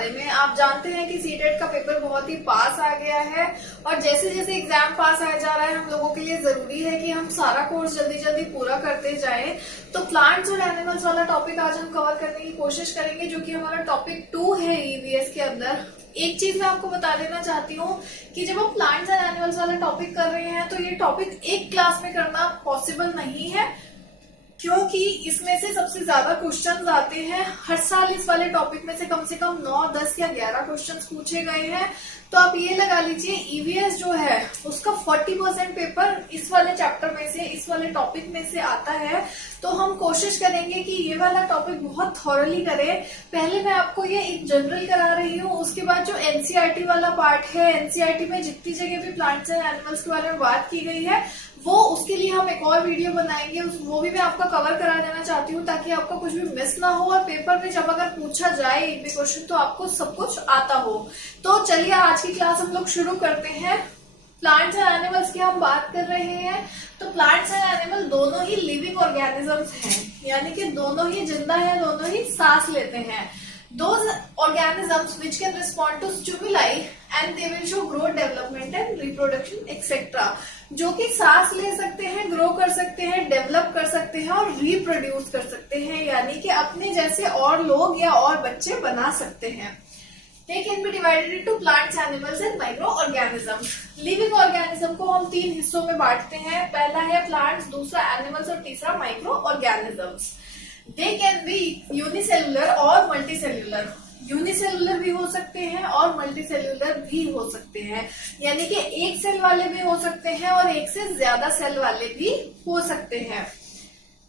बारे में। आप जानते हैं कि सीटेट का पेपर बहुत ही पास आ गया है और जैसे जैसे एग्जाम पास आ जा रहा है हम लोगों के लिए जरूरी है कि हम सारा कोर्स जल्दी जल्दी पूरा करते जाएं। तो प्लांट्स और एनिमल्स वाला टॉपिक आज हम कवर करने की कोशिश करेंगे, जो कि हमारा टॉपिक 2 है ईवीएस के अंदर। एक चीज मैं आपको बता देना चाहती हूँ कि जब हम प्लांट्स एंड एनिमल्स वाला टॉपिक कर रहे हैं तो ये टॉपिक एक क्लास में करना पॉसिबल नहीं है, क्योंकि इसमें से सबसे ज्यादा क्वेश्चंस आते हैं। हर साल इस वाले टॉपिक में से कम 9, 10 या 11 क्वेश्चंस पूछे गए हैं। तो आप ये लगा लीजिए ईवीएस जो है उसका 40% पेपर इस वाले चैप्टर में से, इस वाले टॉपिक में से आता है। तो हम कोशिश करेंगे कि ये वाला टॉपिक बहुत थॉरली करें। पहले मैं आपको ये एक जनरल करा रही हूँ, उसके बाद जो एनसीईआरटी वाला पार्ट है, एनसीईआरटी में जितनी जगह भी प्लांट्स एंड एनिमल्स के बारे में बात की गई है वो उसके लिए हम एक और वीडियो बनाएंगे, वो भी मैं आपका कवर करा देना चाहती हूँ ताकि आपका कुछ भी मिस ना हो और पेपर में जब अगर पूछा जाए एक भी क्वेश्चन तो आपको सब कुछ आता हो। तो चलिए आज की क्लास हम लोग शुरू करते हैं। प्लांट्स एंड एनिमल्स की हम बात कर रहे हैं। तो प्लांट्स एंड एनिमल दोनों ही लिविंग ऑर्गेनिजम्स हैं, यानी कि दोनों ही जिंदा है, दोनों ही सांस लेते हैं। Those organisms which can respond to stimuli and they will show growth, development and reproduction etc. जो कि सांस ले सकते हैं, ग्रो कर सकते हैं, डेवलप कर सकते हैं और रिप्रोड्यूस कर सकते हैं, यानी कि अपने जैसे और लोग या और बच्चे बना सकते हैं। They can be divided into plants, animals and microorganisms. Living organism को हम 3 हिस्सों में बांटते हैं। पहला है प्लांट्स, दूसरा एनिमल्स और तीसरा micro organisms. They can be unicellular और मल्टीसेल्युलर। यूनिसेलुलर भी हो सकते हैं और मल्टीसेल्युलर भी हो सकते हैं, यानी कि एक सेल वाले भी हो सकते हैं और एक से ज्यादा सेल वाले भी हो सकते हैं।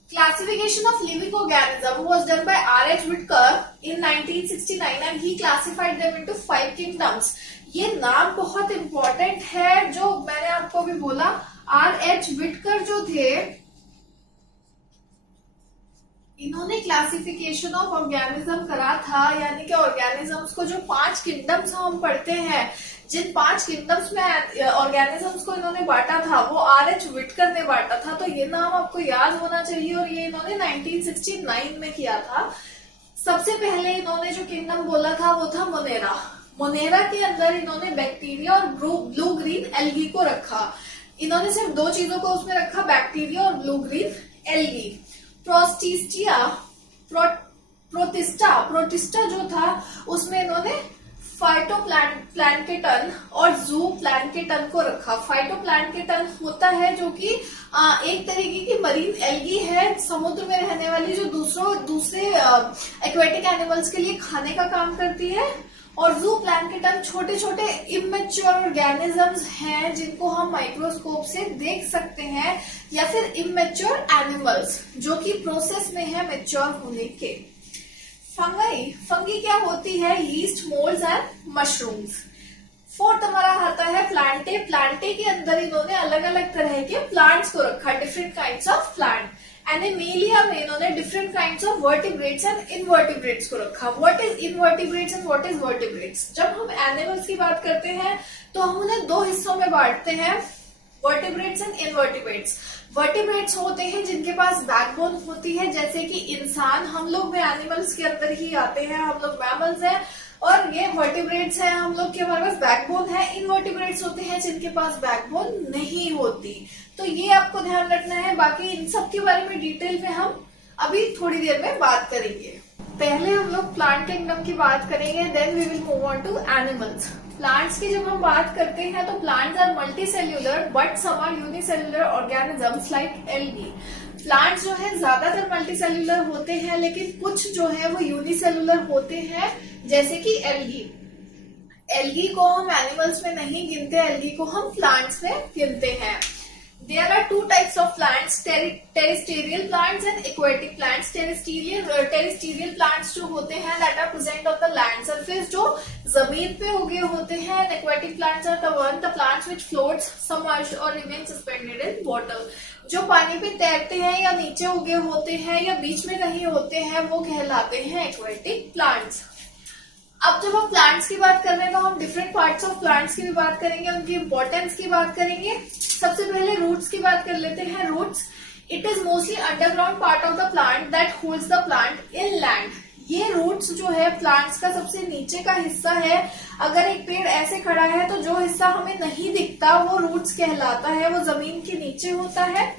Classification of living organism was done by R.H. Whitaker in 1969 and he classified them into 5 kingdoms. ये नाम बहुत इम्पोर्टेंट है, जो मैंने आपको अभी बोला। R.H. Whitaker जो थे इन्होंने क्लासिफिकेशन ऑफ ऑर्गेनिज्म करा था, यानी कि ऑर्गेनिजम्स को जो 5 किंगडम्स हम पढ़ते हैं, जिन 5 किंगडम्स में ऑर्गेनिजम्स को इन्होंने बांटा था वो R.H. विटकर ने बांटा था। तो ये नाम आपको याद होना चाहिए और ये इन्होंने 1969 में किया था। सबसे पहले इन्होंने जो किंगडम बोला था वो था मोनेरा। मोनेरा के अंदर इन्होंने बैक्टीरिया और ब्लू ग्रीन एल्गी को रखा। इन्होंने सिर्फ 2 चीजों को उसमें रखा, बैक्टीरिया और ब्लू ग्रीन एल्गी। प्रोस्टिस्टिया, प्रोटिस्टा जो था उसमें इन्होंने फाइटोप्लैंकेटन और जू प्लैंकेटन को रखा। फाइटोप्लैंकेटन होता है जो कि एक तरीके की मरीन एल्गी है, समुद्र में रहने वाली, जो दूसरे एक्वेटिक एनिमल्स के लिए खाने का काम करती है। और जू प्लैंकेटन छोटे छोटे इमेच्योर ऑर्गेनिजम्स हैं जिनको हम माइक्रोस्कोप से देख सकते हैं, या फिर इमेच्योर एनिमल्स जो कि प्रोसेस में है मैच्योर होने के। फंगी क्या होती है? Yeast, moulds and mushrooms. 4th हमारा आता है प्लांटे। प्लांटे के अंदर इन्होंने अलग अलग तरह के प्लांट्स को रखा, different kinds of plant. Animalia में इन्होंने different kinds of vertebrates and invertebrates को रखा। What is invertebrates and what is vertebrates? जब हम एनिमल्स की बात करते हैं तो हम उन्हें 2 हिस्सों में बांटते हैं, वर्टिब्रेट्स एंड इनवर्टिब्रेट्स। वर्टिब्रेट्स होते हैं जिनके पास बैकबोन होती है, जैसे कि इंसान, हम लोग भी एनिमल्स के अंदर ही आते हैं, हम लोग मैमल्स हैं, और ये वर्टिब्रेट्स हैं हम लोग के, हमारे पास बैकबोन है। इनवर्टिब्रेट्स होते हैं जिनके पास बैकबोन नहीं होती। तो ये आपको ध्यान रखना है। बाकी इन सब के बारे में डिटेल में हम अभी थोड़ी देर में बात करेंगे। पहले हम लोग प्लांट किंगडम की बात करेंगे, then we will move on to animals. Plants की जब हम बात करते हैं तो plants are multicellular but some are unicellular organisms like algae. Plants जो है ज्यादातर मल्टीसेल्युलर होते हैं, लेकिन कुछ जो है वो यूनिसेल्युलर होते हैं, जैसे कि एल्गी। एल्गी को हम एनिमल्स में नहीं गिनते, एल्गी को हम प्लांट्स में गिनते हैं। There are 2 types of plants, terrestrial plants and aquatic plants. Terrestrial plants जो होते हैं that are present on the land surface, जो जमीन पे उगे होते हैं, and aquatic plants are the plants which floats, submerged or remain suspended in water. जो पानी पे तैरते हैं या नीचे उगे होते हैं या बीच में कहीं होते हैं वो कहलाते हैं aquatic plants. अब जब हम प्लांट्स की बात कर रहे हैं तो हम डिफरेंट पार्ट्स ऑफ प्लांट्स की भी बात करेंगे, उनकी इंपॉर्टेंस की बात करेंगे। सबसे पहले रूट्स की बात कर लेते हैं। Roots, it is mostly underground part of the plant that holds the plant in land. ये रूट्स जो है प्लांट्स का सबसे नीचे का हिस्सा है। अगर एक पेड़ ऐसे खड़ा है तो जो हिस्सा हमें नहीं दिखता वो रूट्स कहलाता है, वो जमीन के नीचे होता है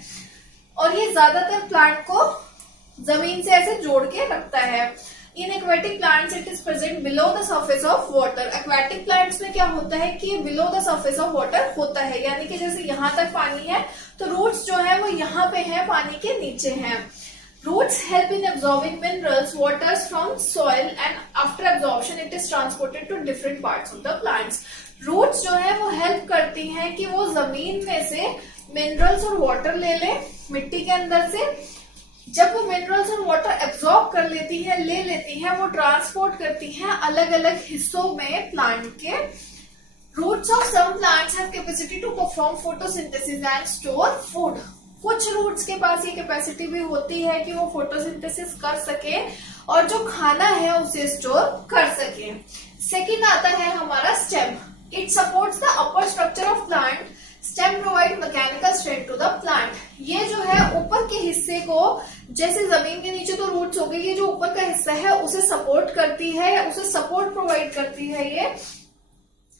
और ये ज्यादातर प्लांट को जमीन से ऐसे जोड़ के रखता है। In aquatic plants it is present below the surface of water. Aquatic plants में क्या होता है कि below the surface of water होता है, यानी कि जैसे यहाँ तक पानी है तो रूट्स जो है वो यहाँ पे है, पानी के नीचे हैं। Roots help in absorbing minerals, waters from soil and after absorption it is transported to different parts of the plants. Roots जो है वो help करती हैं कि वो जमीन में से minerals और water ले ले मिट्टी के अंदर से। जब वो minerals और water absorb कर लेती है, ले लेती है, वो transport करती हैं अलग अलग हिस्सों में plant के। Roots of some plants have capacity to perform photosynthesis and store food. कुछ रूट्स के पास ये कैपेसिटी भी होती है कि वो फोटोसिंथेसिस कर सके और जो खाना है उसे स्टोर कर सके। सेकंड आता है हमारा stem. It supports the upper structure of plant. Stem provide mechanical strength to the plant. ये जो है ऊपर के हिस्से को, जैसे जमीन के नीचे तो रूट्स हो गई, ये जो ऊपर का हिस्सा है उसे सपोर्ट करती है, उसे सपोर्ट प्रोवाइड करती है ये,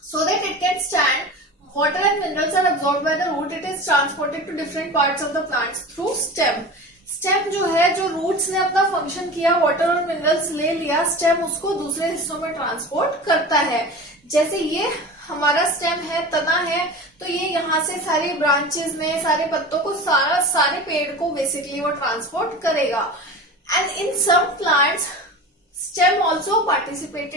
so that it can stand. Water and minerals are absorbed by the root. It is transported to different parts of the plants through stem. Stem जो है, जो roots ने अपना function किया, water और minerals ले लिया, stem उसको दूसरे हिस्सों में transport करता है। जैसे ये हमारा stem है, तना है, तो ये यहाँ से सारी branches में, सारे पत्तों को, सारे पेड़ को बेसिकली वो transport करेगा। And in some plants, stem also participates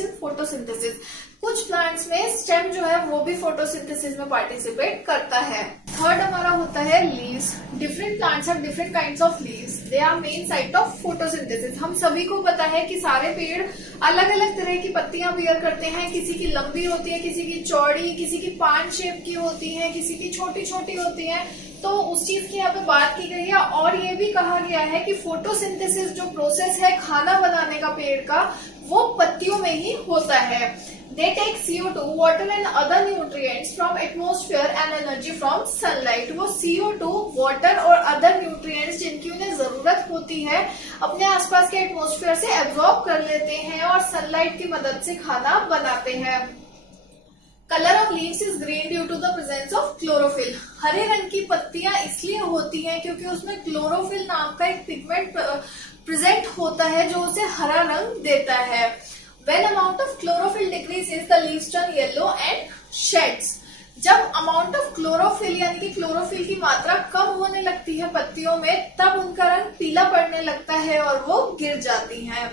in photosynthesis. कुछ प्लांट्स में स्टेम जो है वो भी फोटोसिंथेसिस में पार्टिसिपेट करता है। थर्ड हमारा होता है leaves. Different plants have different kinds of leaves. They are main site of photosynthesis. हम सभी को पता है कि सारे पेड़ अलग अलग तरह की पत्तियां बियर करते हैं। किसी की लंबी होती है, किसी की चौड़ी, किसी की पान शेप की होती है, किसी की छोटी छोटी होती है। तो उस चीज की यहाँ पे बात की गई है और ये भी कहा गया है कि फोटोसिंथेसिस जो प्रोसेस है खाना बनाने का पेड़ का, वो पत्तियों में ही होता है। They take CO2, water and other nutrients from atmosphere and energy from sunlight. वो CO2, water और other nutrients जिनकी उन्हें जरूरत होती है अपने आसपास के एटमॉस्फेयर से एब्जॉर्ब कर लेते हैं और सनलाइट की मदद से खाना बनाते हैं। Colour of leaves is green due to the presence of chlorophyll. हरे रंग की पत्तियां इसलिए होती हैं क्योंकि उसमें क्लोरोफिल नाम का एक पिगमेंट प्रेजेंट होता है जो उसे हरा रंग देता है। When amount of chlorophyll decreases, the leaves turn yellow and sheds. जब अमाउंट ऑफ क्लोरोफिल यानी कि क्लोरोफिल की मात्रा कम होने लगती है पत्तियों में, तब उनका रंग पीला पड़ने लगता है और वो गिर जाती हैं।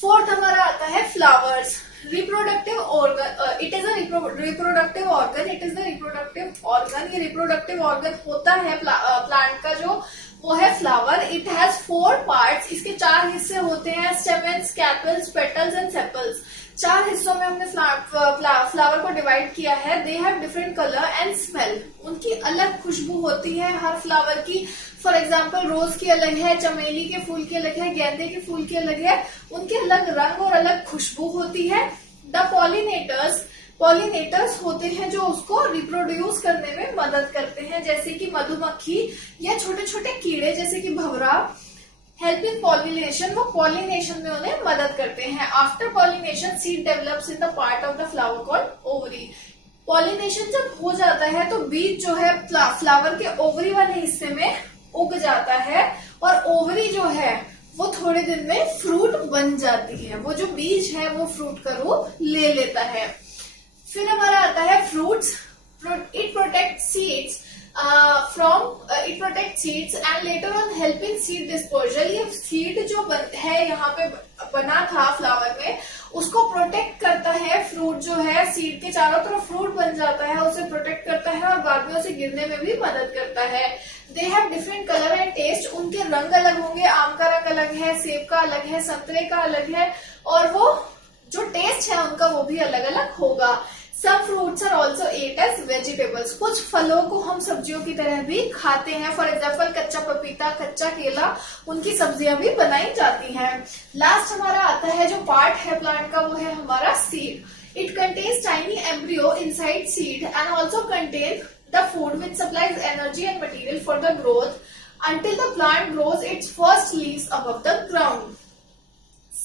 फोर्थ हमारा आता है flowers. Reproductive organ. It is a reproductive organ. It is the reproductive organ. ये रिप्रोडक्टिव ऑर्गन होता है प्लांट का जो, वो है फ्लावर। It has 4 parts. इसके 4 हिस्से होते हैं, स्टेमेंस, कैपल्स, पेटल्स एंड सेपल्स। 4 हिस्सों में हमने फ्लावर को डिवाइड किया है। They have different colour and smell. उनकी अलग खुशबू होती है हर फ्लावर की। फॉर एग्जाम्पल रोज की अलग है, चमेली के फूल की अलग है, गेंदे के फूल की अलग है। उनके अलग रंग और अलग खुशबू होती है। द पॉलिनेटर्स होते हैं जो उसको रिप्रोड्यूस करने में मदद करते हैं, जैसे कि मधुमक्खी या छोटे छोटे कीड़े जैसे कि भंवरा। Help in pollination. वो पॉलिनेशन में उन्हें मदद करते हैं। After pollination seed develops in the part of the flower called ovary. Pollination जब हो जाता है तो बीज जो है फ्लावर के ओवरी वाले हिस्से में उग जाता है और ओवरी जो है वो थोड़े दिन में फ्रूट बन जाती है। वो जो बीज है वो फ्रूट का रूप ले लेता है। फिर हमारा आता है fruits. It protect seeds and later on help in seed disposal. ये सीड जो है यहाँ पे बना था फ्लावर में, उसको प्रोटेक्ट करता है। फ्रूट जो है सीड के चारों तरफ फ्रूट बन जाता है, उसे प्रोटेक्ट करता है और बाद में उसे गिरने में भी मदद करता है। They have different colour and taste. उनके रंग अलग होंगे। आम का रंग अलग है, सेब का अलग है, संतरे का अलग है और वो जो टेस्ट है उनका वो भी अलग अलग होगा। Some fruits are also ate as vegetables. कुछ फलों को हम सब्जियों की तरह भी खाते हैं। फॉर एग्जाम्पल कच्चा पपीता, कच्चा केला, उनकी सब्जियां भी बनाई जाती हैं। लास्ट हमारा आता है जो पार्ट है प्लांट का, वो है हमारा seed. It contains tiny embryo inside seed and also contain the food which supplies energy and material for the growth until the plant grows its first leaves above the ground.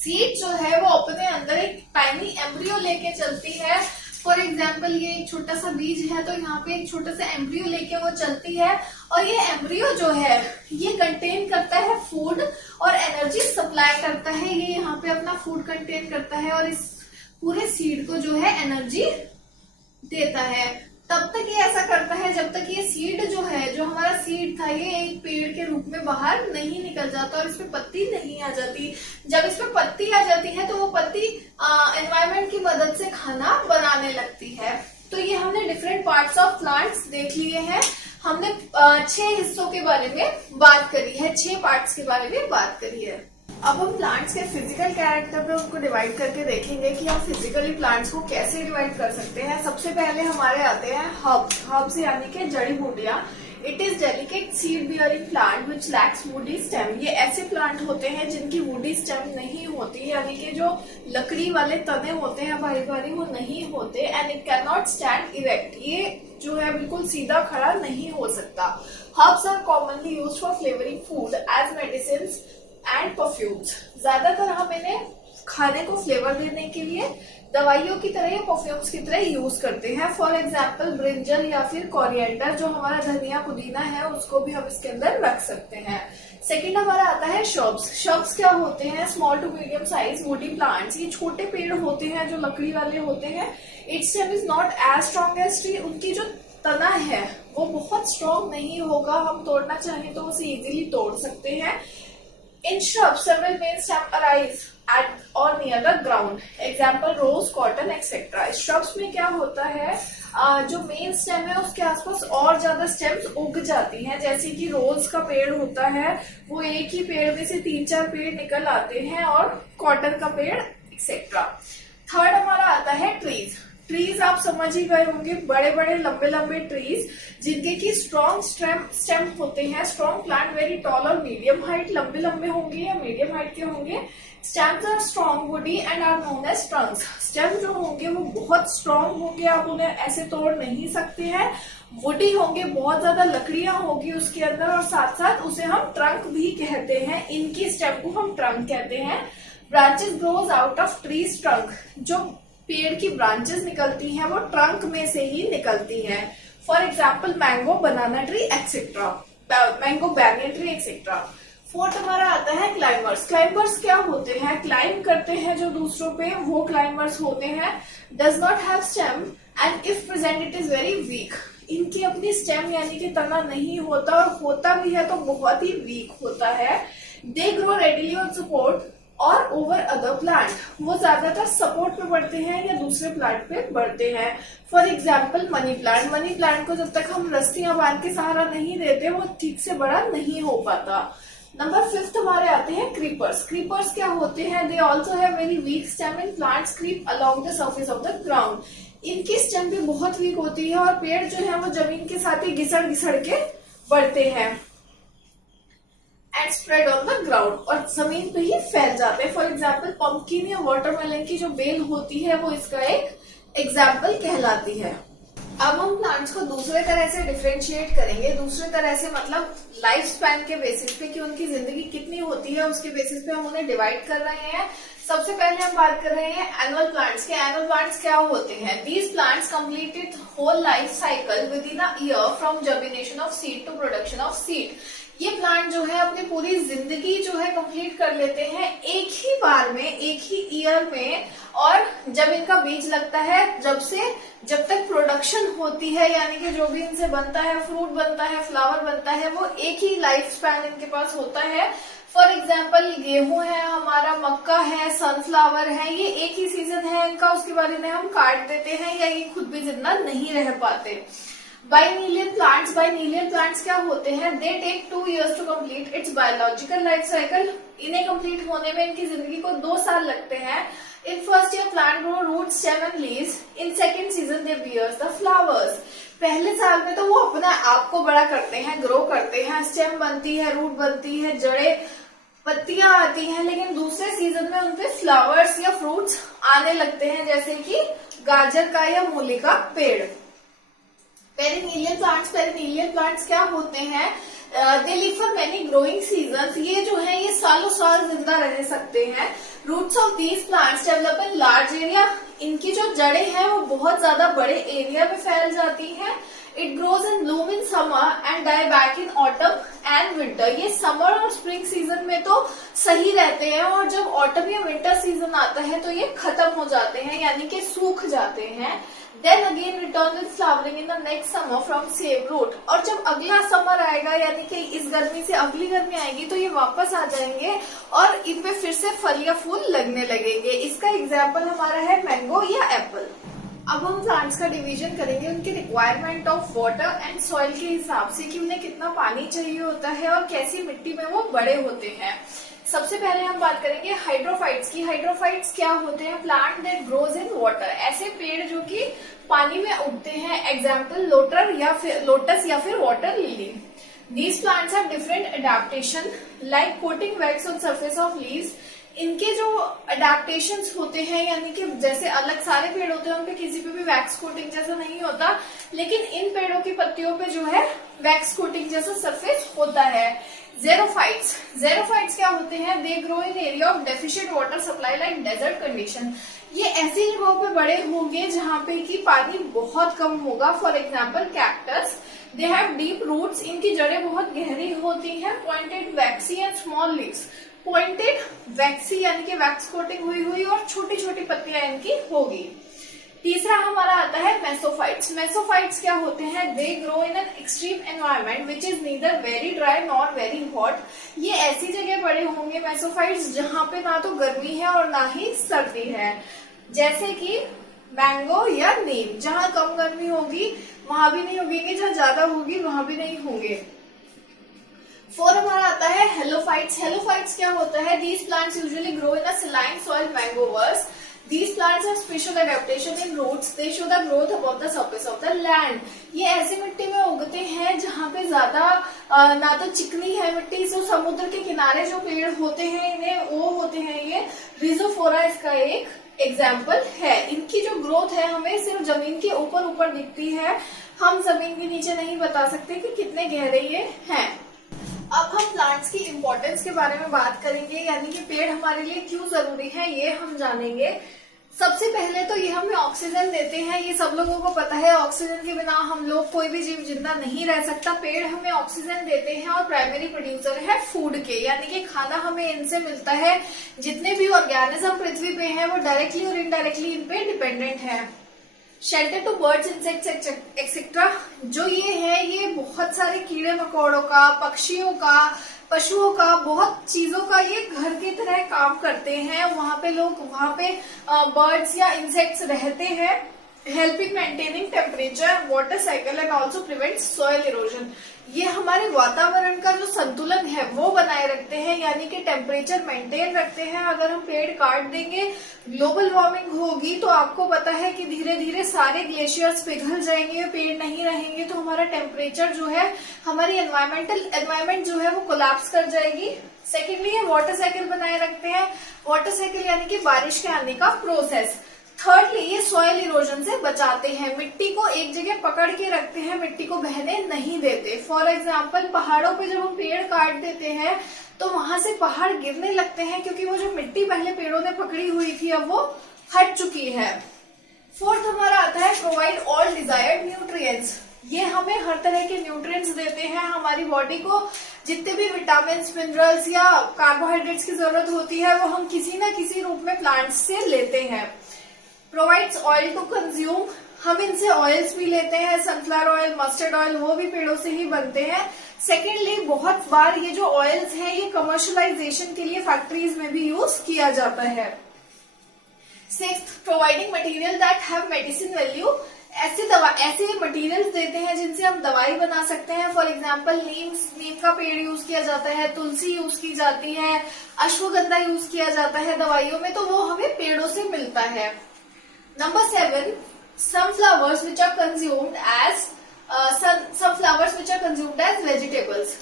Seed जो है वो अपने अंदर एक tiny embryo लेके चलती है। For example ये एक छोटा सा बीज है तो यहाँ पे एक छोटा सा एम्ब्रियो लेके वो चलती है, और ये एम्ब्रियो जो है ये कंटेन करता है फूड और एनर्जी सप्लाई करता है। ये यहाँ पे अपना फूड कंटेन करता है और इस पूरे सीड को जो है एनर्जी देता है। तब तक ये ऐसा करता है जब तक ये सीड जो है, जो हमारा सीड था, ये एक पेड़ के रूप में बाहर नहीं निकल जाता और इसमें पत्ती नहीं आ जाती। जब इसमें पत्ती आ जाती है तो वो पत्ती एनवायरमेंट की मदद से खाना बनाने लगती है। तो ये हमने डिफरेंट पार्ट्स ऑफ प्लांट्स देख लिए हैं। हमने 6 हिस्सों के बारे में बात करी है, 6 पार्ट्स के बारे में बात करी है। अब हम प्लांट्स के फिजिकल कैरेक्टर पे उनको डिवाइड करके देखेंगे कि हम फिजिकली प्लांट्स को कैसे डिवाइड कर सकते हैं। सबसे पहले हमारे आते हैं हर्ब्स। हर्ब्स यानी कि जड़ी बूटियां। It is delicate seed bearing plant which lakhs woody stem. ये ऐसे प्लांट होते हैं जिनकी वुडी स्टेम नहीं होती, यानी कि जो लकड़ी वाले तने होते हैं भारी भारी, वो नहीं होते। And it can not stand erect. ये जो है बिल्कुल सीधा खड़ा नहीं हो सकता। Herbs are commonly used for flavouring food as medicine and perfumes. ज्यादातर हम इन्हें खाने को फ्लेवर देने के लिए दवाइयों की तरह या परफ्यूम्स की तरह यूज करते हैं। फॉर एग्जाम्पल ब्रिंजल या फिर कोरिएंडर, जो हमारा धनिया पुदीना है, उसको भी हम इसके अंदर रख सकते हैं। सेकंड हमारा आता है श्रब्स। श्रब्स क्या होते हैं? Small to medium size woody plants. ये छोटे पेड़ होते हैं जो लकड़ी वाले होते हैं। Its stem is not as strong as tree. उनकी जो तना है वो बहुत स्ट्रॉन्ग नहीं होगा, हम तोड़ना चाहें तो उसे इजीली तोड़ सकते हैं। In shrubs, several main stem arise at or near the ground. Example rose, cotton, etc. Shrubs में क्या होता है, जो मेन स्टेम है उसके आसपास और ज्यादा स्टेम्स उग जाती हैं। जैसे कि रोज का पेड़ होता है, वो एक ही पेड़ में से 3-4 पेड़ निकल आते हैं, और कॉटन का पेड़ एक्सेट्रा। थर्ड हमारा आता है ट्रीज। ट्रीज आप समझ ही गए होंगे, बड़े बड़े लंबे लंबे ट्रीज जिनके की स्ट्रॉन्ग स्टेम होते हैं। स्ट्रॉन्ग प्लांट वेरी टॉल और मीडियम हाइट, लंबे लंबे होंगे या मीडियम हाइट के होंगे। Stems are strong woody and are known as trunks. Stem जो होंगे वो बहुत स्ट्रॉन्ग होंगे, आप उन्हें ऐसे तोड़ नहीं सकते हैं। वुडी होंगे, बहुत ज्यादा लकड़ियां होगी उसके अंदर, और साथ साथ उसे हम ट्रंक भी कहते हैं। इनकी स्टेम को हम ट्रंक कहते हैं। Branches grows out of trees trunk. जो पेड़ की ब्रांचेस निकलती हैं वो ट्रंक में से ही निकलती हैं। For example mango, banana tree etcetera, mango banyan tree etcetera. Fourth हमारा आता है क्लाइंबर्स। क्लाइंबर्स क्या होते हैं? क्लाइंब करते हैं जो दूसरों पे, वो क्लाइंबर्स होते हैं। Does not have stem and if present it is very weak. इनकी अपनी स्टेम यानी कि तना नहीं होता, और होता भी है तो बहुत ही वीक होता है। They grow readily on support और ओवर अदर प्लांट। वो ज्यादातर सपोर्ट पे बढ़ते हैं या दूसरे प्लांट पे बढ़ते हैं। For example money plant. Money plant को जब तक हम रस्सियां बांध के सहारा नहीं देते, वो ठीक से बड़ा नहीं हो पाता। नंबर 5 हमारे आते हैं क्रीपर्स। क्रीपर्स क्या होते हैं? They also have very weak stem in plants creep along the surface of the ground. इनकी स्टेम भी बहुत वीक होती है और पेड़ जो है वो जमीन के साथ ही घिसड़ घिसड़ के बढ़ते हैं and spread on the ground, और जमीन पे ही फैल जाते हैं। फॉर एग्जाम्पल पंपकिन या वाटरमेलन की जो बेल होती है वो इसका एक एग्जाम्पल कहलाती है। अब हम प्लांट्स को दूसरे तरह से डिफरेंशिएट करेंगे। दूसरे तरह से मतलब लाइफ स्पैन के बेसिस पे, कि उनकी जिंदगी कितनी होती है उसके बेसिस पे हम उन्हें डिवाइड कर रहे हैं। सबसे पहले हम बात कर रहे हैं एनुअल प्लांट्स के। एनुअल प्लांट्स क्या होते हैं? These plants complete it whole life cycle within a year from germination of seed to production of seed. ये प्लांट जो है अपनी पूरी जिंदगी जो है कंप्लीट कर लेते हैं एक ही बार में, एक ही ईयर में। और जब इनका बीज लगता है, जब तक प्रोडक्शन होती है, यानी कि जो भी इनसे बनता है, फ्रूट बनता है, फ्लावर बनता है, वो एक ही लाइफ स्पैन इनके पास होता है। फॉर एग्जाम्पल गेहूं है हमारा, मक्का है, सनफ्लावर है, ये एक ही सीजन है इनका, उसके बाद इन्हें हम काट देते हैं या ये खुद भी जिंदा नहीं रह पाते। बाइनीलियन प्लांट्स क्या होते हैं? They take 2 years to complete its biological life cycle. इन्हें कंप्लीट होने में इनकी जिंदगी को 2 साल लगते हैं। In first year plant grow root, stem and leaves. In second season they bears the flowers. पहले साल में तो वो अपना आप को बड़ा करते हैं, ग्रो करते हैं, स्टेम बनती है, रूट बनती है, जड़ें, पत्तियां आती हैं, लेकिन दूसरे सीजन में उनपे फ्लावर्स या फ्रूट्स आने लगते हैं, जैसे कि गाजर का या मूली का पेड़। पेरिनिलियन प्लांट्स क्या होते हैं? They live for many growing seasons. ये जो है ये सालों साल जिंदा रह सकते हैं। Roots of these plants develop in large area. इनकी जो जड़ें हैं वो बहुत ज्यादा बड़े एरिया में फैल जाती हैं। It grows in bloom in summer and die back in autumn and winter. ये समर और स्प्रिंग सीजन में तो सही रहते हैं और जब ऑटम या विंटर सीजन आता है तो ये खत्म हो जाते हैं, यानी कि सूख जाते हैं। Then again return with flowering in the next summer from same root। और जब अगला समर आएगा, यानी कि इस गर्मी से अगली गर्मी आएगी, तो ये वापस आ जाएंगे और इनपे फिर से फल या फूल लगने लगेंगे। इसका एग्जाम्पल हमारा है मैंगो या एप्पल। अब हम प्लांट्स का डिवीजन करेंगे उनके requirement of water and soil के हिसाब से कि उन्हें कितना पानी चाहिए होता है और कैसी मिट्टी में वो बड़े होते हैं। सबसे पहले हम बात करेंगे हाइड्रोफाइट्स की। हाइड्रोफाइट्स क्या होते हैं? Plant that grows in water. ऐसे पेड़ जो कि पानी में उगते हैं। एग्जाम्पल लोटस या फिर water lily. These plants have different adaptation like coating wax on surface of leaves. इनके जो अडेप्टेशंस होते हैं, यानी कि जैसे अलग सारे पेड़ होते हैं उनपे किसी पे भी वैक्स कोटिंग जैसा नहीं होता, लेकिन इन पेड़ों की पत्तियों पे जो है वैक्स कोटिंग जैसा सरफेस होता है। जेरोफाइट्स क्या होते हैं? They grow in area of deficient water supply like desert condition. ये ऐसी जगहों पे बड़े होंगे जहाँ पे कि पानी बहुत कम होगा। For example cactus. They have deep roots. इनकी जड़ें बहुत गहरी होती हैं। Pointed waxy and small leaves. Pointed waxy यानी कि वैक्स कोटिंग हुई और छोटी छोटी पत्तियां इनकी होगी। तीसरा हमारा आता है मेसोफाइट्स। मेसोफाइट्स क्या होते हैं? They grow in an extreme environment which is neither very dry nor very hot. ये ऐसी जगह बड़े होंगे मेसोफाइट्स जहां पे ना तो गर्मी है और ना ही सर्दी है, जैसे कि मैंगो या नीम। जहां कम गर्मी होगी वहां भी नहीं उगेंगे, जहां ज्यादा होगी वहां भी नहीं होंगे। 4 हमारा आता है हेलोफाइट्स। हेलोफाइट्स क्या होता है? These plants usually grow in a saline soil mangroves. These plants have special adaptation in roots. They show the growth above the surface of the land. ये ऐसी मिट्टी में उगते हैं जहाँ पे ज्यादा ना तो चिकनी है मिट्टी, जो समुद्र के किनारे जो पेड़ होते हैं इन्हें वो होते हैं ये रिजोफोरा इसका एक एग्जाम्पल है। इनकी जो ग्रोथ है हमें सिर्फ जमीन के ऊपर दिखती है, हम जमीन के नीचे नहीं बता सकते कि कितने गहरे ये हैं। अब हम प्लांट्स की इम्पोर्टेंस के बारे में बात करेंगे, यानी कि पेड़ हमारे लिए क्यों जरूरी है ये हम जानेंगे। सबसे पहले तो ये हमें ऑक्सीजन देते हैं। ये सब लोगों को पता है, ऑक्सीजन के बिना हम लोग कोई भी जीव जिंदा नहीं रह सकता। पेड़ हमें ऑक्सीजन देते हैं और प्राइमरी प्रोड्यूसर है फूड के, यानी कि खाना हमें इनसे मिलता है। जितने भी ऑर्गेनिज्म पृथ्वी पे हैं वो डायरेक्टली और इनडायरेक्टली इन पे डिपेंडेंट है। Shelter to birds, insects etcetera. जो ये है ये बहुत सारे कीड़े मकोड़ों का, पक्षियों का, पशुओं का, बहुत चीजों का ये घर की तरह काम करते हैं। वहां पे बर्ड्स या इंसेक्ट्स रहते हैं। Helping maintaining temperature, water cycle and also prevent soil erosion. ये हमारे वातावरण का जो संतुलन है वो बनाए रखते हैं, यानी कि टेम्परेचर मेंटेन रखते हैं। अगर हम पेड़ काट देंगे ग्लोबल वार्मिंग होगी, तो आपको पता है कि धीरे धीरे सारे ग्लेशियर्स पिघल जाएंगे, पेड़ नहीं रहेंगे, तो हमारा टेम्परेचर जो है, हमारी एनवायरमेंट जो है वो कोलैप्स कर जाएगी। सेकेंडली ये वाटर साइकिल बनाए रखते हैं। वाटर साइकिल यानी कि बारिश के आने का प्रोसेस। थर्डली ये सॉइल इरोजन से बचाते हैं, मिट्टी को एक जगह पकड़ के रखते हैं, मिट्टी को बहने नहीं देते। फॉर एग्जाम्पल पहाड़ों पे जब हम पेड़ काट देते हैं तो वहां से पहाड़ गिरने लगते हैं, क्योंकि वो जो मिट्टी पहले पेड़ों ने पकड़ी हुई थी अब वो हट चुकी है। फोर्थ हमारा आता है प्रोवाइड ऑल डिजायर्ड न्यूट्रिएंट्स। ये हमें हर तरह के न्यूट्रिएंट्स देते हैं। हमारी बॉडी को जितने भी विटामिन, मिनरल्स या कार्बोहाइड्रेट्स की जरूरत होती है वो हम किसी न किसी रूप में प्लांट्स से लेते हैं। Provides oil to consume. हम इनसे ऑयल्स भी लेते हैं, सनफ्लावर ऑयल, मस्टर्ड ऑयल, वो भी पेड़ों से ही बनते हैं। सेकेंडली बहुत बार ये जो ऑयल्स हैं ये कमर्शलाइजेशन के लिए फैक्ट्रीज में भी यूज किया जाता है। Sixth, providing material that have medicine value. ऐसे मटेरियल्स देते हैं जिनसे हम दवाई बना सकते हैं। फॉर एग्जाम्पल नीम का पेड़ यूज किया जाता है, तुलसी यूज की जाती है, अश्वगंधा यूज किया जाता है दवाइयों में, तो वो हमें पेड़ों से मिलता है। Number 7, sunflowers which are consumed as vegetables.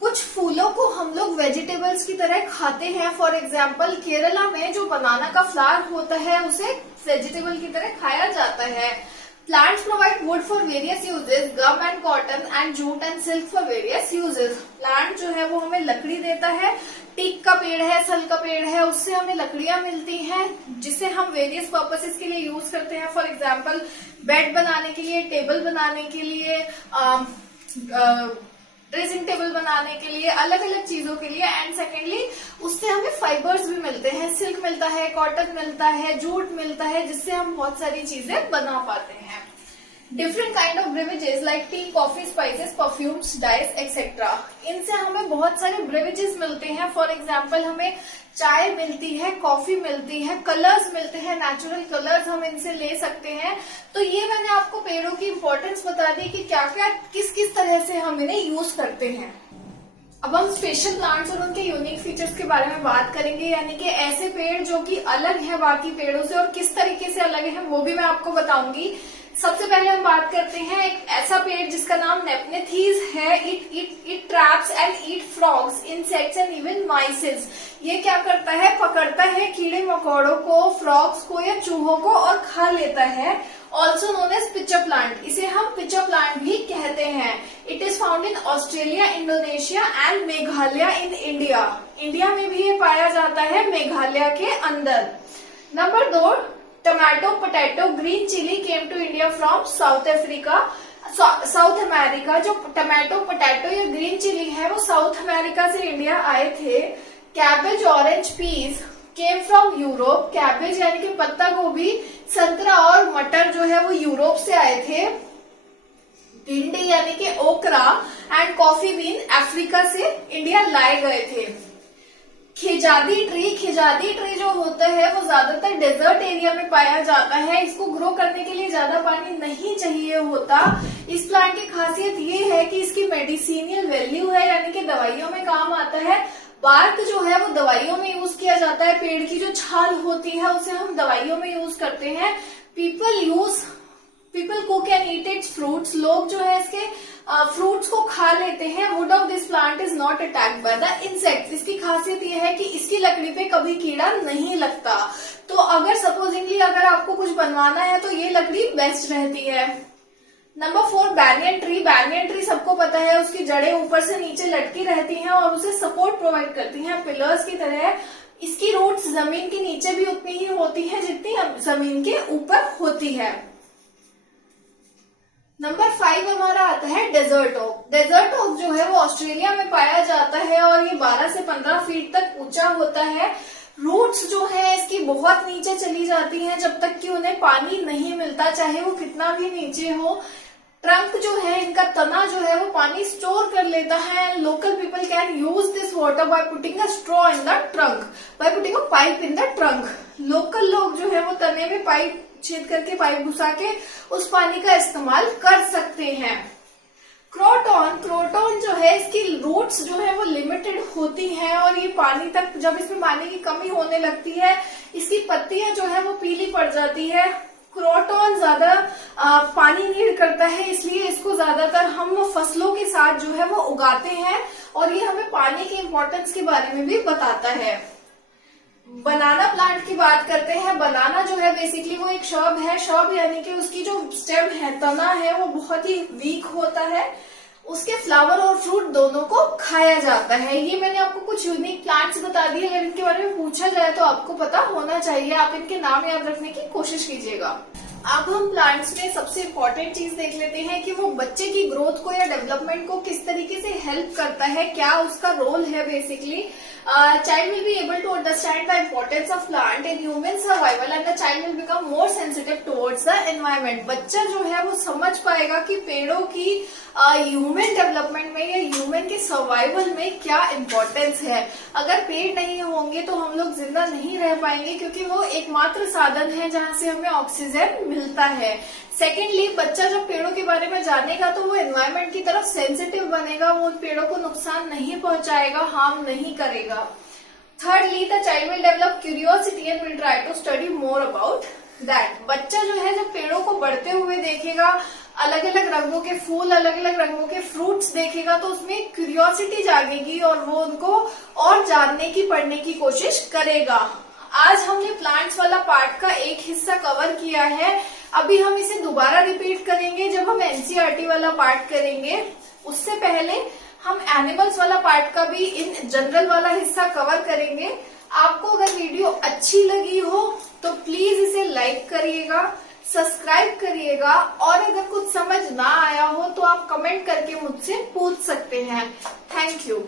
कुछ फूलों को हम लोग वेजिटेबल्स की तरह खाते हैं। फॉर एग्जाम्पल केरला में जो बनाना का फ्लावर होता है उसे वेजिटेबल की तरह खाया जाता है। Plants provide wood for various uses, gum and cotton and jute and silk for various uses. Plant जो है वो हमें लकड़ी देता है, टीक का पेड़ है, सल का पेड़ है, उससे हमें लकड़ियां मिलती हैं जिसे हम वेरियस पर्पसेस के लिए यूज करते हैं. फॉर एग्जाम्पल बेड बनाने के लिए, टेबल बनाने के लिए, ड्रेसिंग टेबल बनाने के लिए, अलग अलग चीजों के लिए. एंड सेकेंडली उससे हमें फाइबर्स भी मिलते हैं, सिल्क मिलता है, कॉटन मिलता है, जूट मिलता है, जिससे हम बहुत सारी चीजें बना पाते हैं. Different kind of beverages like tea, coffee, spices, perfumes, dyes etcetera, इनसे हमें बहुत सारे ब्रेवेजेस मिलते हैं. फॉर एग्जाम्पल हमें चाय मिलती है, कॉफी मिलती है, कलर्स मिलते हैं, नेचुरल कलर्स हम इनसे ले सकते हैं. तो ये मैंने आपको पेड़ों की इंपॉर्टेंस बता दी कि क्या क्या किस किस तरह से हम इन्हें यूज करते हैं. अब हम स्पेशल प्लांट्स और उनके यूनिक फीचर्स के बारे में बात करेंगे, यानी कि ऐसे पेड़ जो कि अलग है बाकी पेड़ों से और किस तरीके से अलग है वो भी मैं आपको बताऊंगी. सबसे पहले हम बात करते हैं एक ऐसा पेड़ जिसका नाम नेपनेथीज है. It traps and eat frogs, insects and even mices. ये क्या करता है, पकड़ता है कीड़े मकोड़ों को, फ्रॉग्स को या चूहों को और खा लेता है. Also known as pitcher plant, इसे हम पिचर प्लांट भी कहते हैं. It is found in Australia, Indonesia and Meghalaya in India. India में भी ये पाया जाता है, मेघालय के अंदर. Number 2, tomato potato green chilli came to India from South America. जो टमाटो पोटैटो या ग्रीन चिली है वो साउथ अमेरिका से इंडिया आए थे. Cabbage, orange peas came from Europe. Cabbage यानी कि पत्ता गोभी, संतरा और मटर जो है वो यूरोप से आए थे. भिंडी यानी कि ओकरा एंड कॉफी बीन अफ्रीका से इंडिया लाए गए थे. खिजादी ट्री जो होता है वो ज्यादातर डेजर्ट एरिया में पाया जाता है. इसको ग्रो करने के लिए ज्यादा पानी नहीं चाहिए होता. इस प्लांट की खासियत ये है कि इसकी मेडिसिनियल वैल्यू है, यानी कि दवाइयों में काम आता है. बार्क जो है वो दवाइयों में यूज किया जाता है. पेड़ की जो छाल होती है उसे हम दवाइयों में यूज करते हैं. People cook and eat its fruits, लोग जो है इसके फ्रूट्स को खा लेते हैं. Would of this plant is not attacked by the insects. इसकी खासियत यह है कि इसकी लकड़ी पे कभी कीड़ा नहीं लगता. तो अगर सपोजिंगली अगर आपको कुछ बनवाना है तो ये लकड़ी बेस्ट रहती है. Number 4, banyan tree. Banyan tree सबको पता है, उसकी जड़ें ऊपर से नीचे लटकी रहती हैं और उसे सपोर्ट प्रोवाइड करती हैं पिलर्स की तरह. इसकी रूट्स जमीन के नीचे भी उतनी ही होती है जितनी जमीन के ऊपर होती है. नंबर 5 हमारा आता है डेजर्ट ओक. डेजर्ट ओक जो है वो ऑस्ट्रेलिया में पाया जाता है और ये 12 से 15 फीट तक ऊंचा होता है. रूट्स जो है इसकी बहुत नीचे चली जाती हैं जब तक कि उन्हें पानी नहीं मिलता, चाहे वो कितना भी नीचे हो. ट्रंक जो है, इनका तना जो है वो पानी स्टोर कर लेता है. Local people can use this water by putting a straw in the trunk, by putting a pipe in the trunk. Local लोग जो है वो तने में पाइप छेद करके, पाइप घुसा के उस पानी का इस्तेमाल कर सकते हैं. क्रोटॉन जो है इसकी रूट्स जो है वो लिमिटेड होती हैं और ये पानी तक, जब इसमें पानी की कमी होने लगती है इसकी पत्तियां जो है वो पीली पड़ जाती है. क्रोटॉन ज्यादा पानी नीड करता है, इसलिए इसको ज्यादातर हम फसलों के साथ जो है वो उगाते हैं और ये हमें पानी की इम्पोर्टेंस के बारे में भी बताता है. बनाना प्लांट की बात करते हैं. बनाना जो है बेसिकली वो एक शर्ब है. शर्ब यानी कि उसकी जो स्टेम है, तना है, वो बहुत ही वीक होता है. उसके फ्लावर और फ्रूट दोनों को खाया जाता है. ये मैंने आपको कुछ यूनिक प्लांट्स बता दिए. अगर इनके बारे में पूछा जाए तो आपको पता होना चाहिए. आप इनके नाम याद रखने की कोशिश कीजिएगा. अब हम प्लांट्स में सबसे इम्पोर्टेंट चीज देख लेते हैं कि वो बच्चे की ग्रोथ को या डेवलपमेंट को किस तरीके से हेल्प करता है, क्या उसका रोल है. Basically child will be able to understand the importance of plant in human survival and the child will become more sensitive towards the environment. बच्चा जो है वो समझ पाएगा कि पेड़ों की ह्यूमन डेवलपमेंट में या ह्यूमन के सर्वाइवल में क्या इम्पोर्टेंस है. अगर पेड़ नहीं होंगे तो हम लोग जिंदा नहीं रह पाएंगे, क्योंकि वो एकमात्र साधन है जहाँ से हमें ऑक्सीजन मिलता है. सेकेंडली, बच्चा जब पेड़ों के बारे में जानेगा तो वो एनवायरनमेंट की तरफ सेंसिटिव बनेगा, वो पेड़ों को नुकसान नहीं पहुंचाएगा, हार्म नहीं करेगा. Thirdly, the child will develop curiosity and will try to study more about that. बच्चा जो है जब पेड़ों को बढ़ते हुए देखेगा, अलग अलग रंगों के फूल, अलग अलग रंगों के फ्रूट्स देखेगा, तो उसमें क्यूरियोसिटी जागेगी और वो उनको और जानने की, पढ़ने की कोशिश करेगा. आज हमने प्लांट्स वाला पार्ट का एक हिस्सा कवर किया है. अभी हम इसे दोबारा रिपीट करेंगे जब हम एनसीईआरटी वाला पार्ट करेंगे। उससे पहले हम एनिमल्स वाला पार्ट का भी इन जनरल वाला हिस्सा कवर करेंगे। आपको अगर वीडियो अच्छी लगी हो तो प्लीज इसे लाइक करिएगा, सब्सक्राइब करिएगा, और अगर कुछ समझ ना आया हो तो आप कमेंट करके मुझसे पूछ सकते हैं। Thank you.